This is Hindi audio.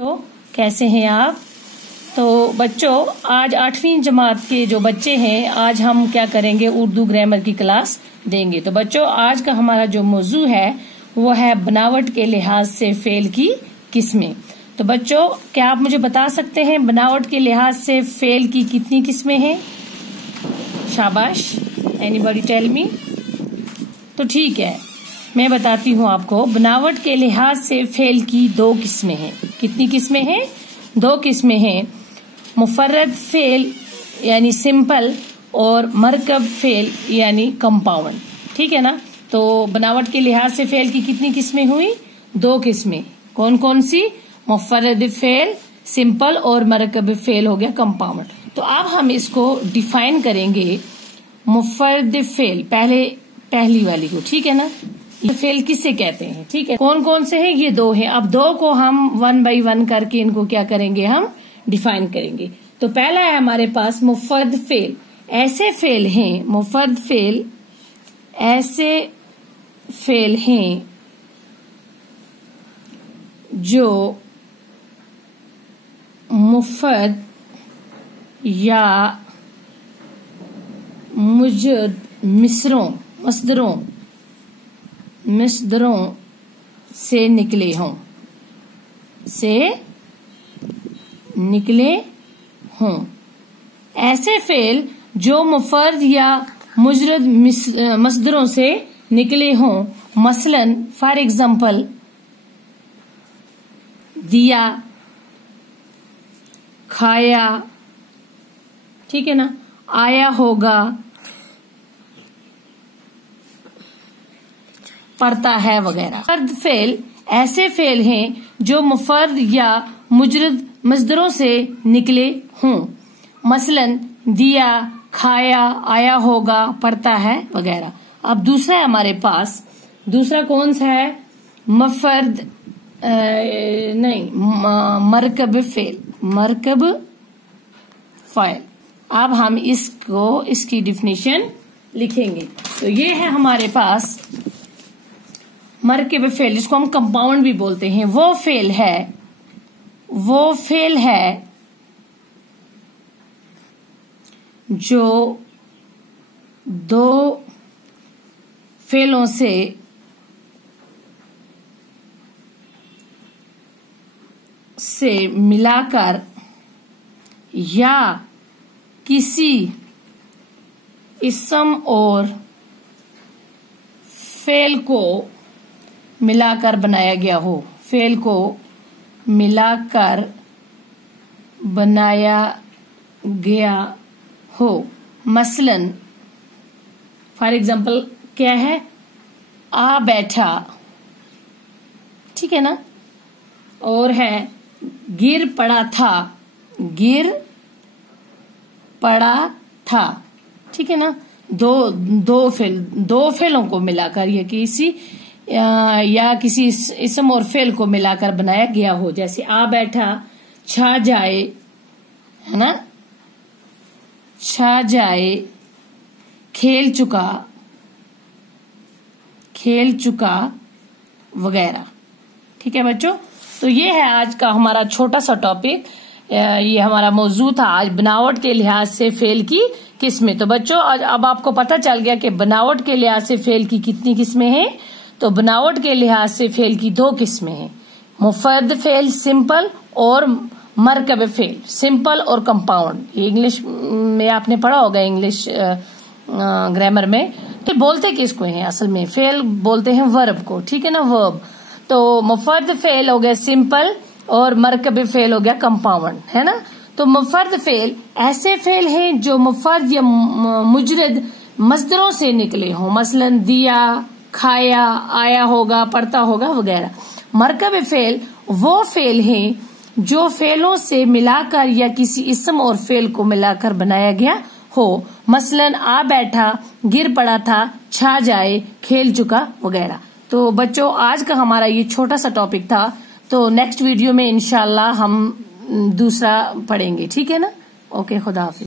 तो कैसे हैं आप। तो बच्चों, आज 8वीं जमात के जो बच्चे हैं, आज हम क्या करेंगे, उर्दू ग्रामर की क्लास देंगे। तो बच्चों, आज का हमारा जो मौजू है वो है बनावट के लिहाज से फेल की किस्में। तो बच्चों, क्या आप मुझे बता सकते हैं बनावट के लिहाज से फेल की कितनी किस्में हैं? शाबाश, एनीबॉडी टेल मी। तो ठीक है, मैं बताती हूँ आपको। बनावट के लिहाज से फेल की 2 किस्में हैं। कितनी किस्में हैं? 2 किस्में हैं। मुफर्रद फेल यानी सिंपल और मरकब फेल यानी कंपाउंड। ठीक है ना। तो बनावट के लिहाज से फेल की कितनी किस्में हुई? 2 किस्में। कौन कौन सी? मुफर्रद फेल सिंपल और मरकब फेल हो गया कंपाउंड। तो अब हम इसको डिफाइन करेंगे। मुफर्रद फेल पहली वाली को, ठीक है ना। ये फेल किसे कहते हैं? ठीक है, कौन कौन से हैं? ये 2 हैं। अब 2 को हम 1 बाय 1 करके इनको क्या करेंगे, हम डिफाइन करेंगे। तो पहला है हमारे पास मुफर्रद फेल। ऐसे फेल हैं, मुफर्रद फेल ऐसे फेल हैं जो मुफर्रद या मुजद मसदरों से निकले हों। ऐसे फेल जो मुफर्रद या मुजरद मसदरों से निकले हों, मसलन फॉर एग्जाम्पल दिया, खाया, ठीक है ना, आया होगा, पढ़ता है वगैरह। मुफर्रद फेल ऐसे फेल हैं जो मुफर्रद या मुजरद मसदरों से निकले हों, मसलन दिया, खाया, आया होगा, पढ़ता है वगैरह। अब दूसरा है हमारे पास, दूसरा कौन सा है? मुफर्रद मरकब फेल। अब हम इसकी डिफिनेशन लिखेंगे। तो ये है हमारे पास मरकब फेल, जिसको हम कंपाउंड भी बोलते हैं। वो फेल है जो 2 फेलों से मिलाकर या किसी इसम और फेल को मिलाकर बनाया गया हो। फेल को मिलाकर बनाया गया हो। मसलन फॉर एग्जाम्पल क्या है? आ बैठा, ठीक है ना। और है गिर पड़ा था, ठीक है ना। दो फेलों को मिलाकर या किसी इसम और फेल को मिलाकर बनाया गया हो। जैसे आ बैठा, छा जाए, है ना, छा जाए, खेल चुका वगैरह। ठीक है बच्चों, तो ये है आज का हमारा छोटा सा टॉपिक। ये हमारा मौजू था आज, बनावट के लिहाज से फेल की किस्में। तो बच्चों, अब आपको पता चल गया कि बनावट के लिहाज से फेल की कितनी किस्में हैं। तो बनावट के लिहाज से फेल की 2 किस्में हैं। मुफर्रद फेल सिंपल और मरकब फेल सिंपल और कंपाउंड। इंग्लिश में आपने पढ़ा होगा, इंग्लिश ग्रामर में। तो बोलते किसको हैं असल में? फेल बोलते हैं वर्ब को, ठीक है ना, वर्ब। तो मुफर्रद फेल हो गया सिंपल और मरकब फेल हो गया कंपाउंड, है ना। तो मुफर्रद फेल ऐसे फेल हैं जो मुफर्रद या मुजरद मसदरों से निकले हों, मसलन दिया, खाया, आया होगा, पढ़ता होगा वगैरह। मरकब फेल वो फेल हैं जो फेलों से मिलाकर या किसी इसम और फेल को मिलाकर बनाया गया हो, मसलन आ बैठा, गिर पड़ा था, छा जाए, खेल चुका वगैरह। तो बच्चों, आज का हमारा ये छोटा सा टॉपिक था। तो नेक्स्ट वीडियो में इंशाल्लाह हम दूसरा पढ़ेंगे, ठीक है ना। ओके, खुदा हाफिज।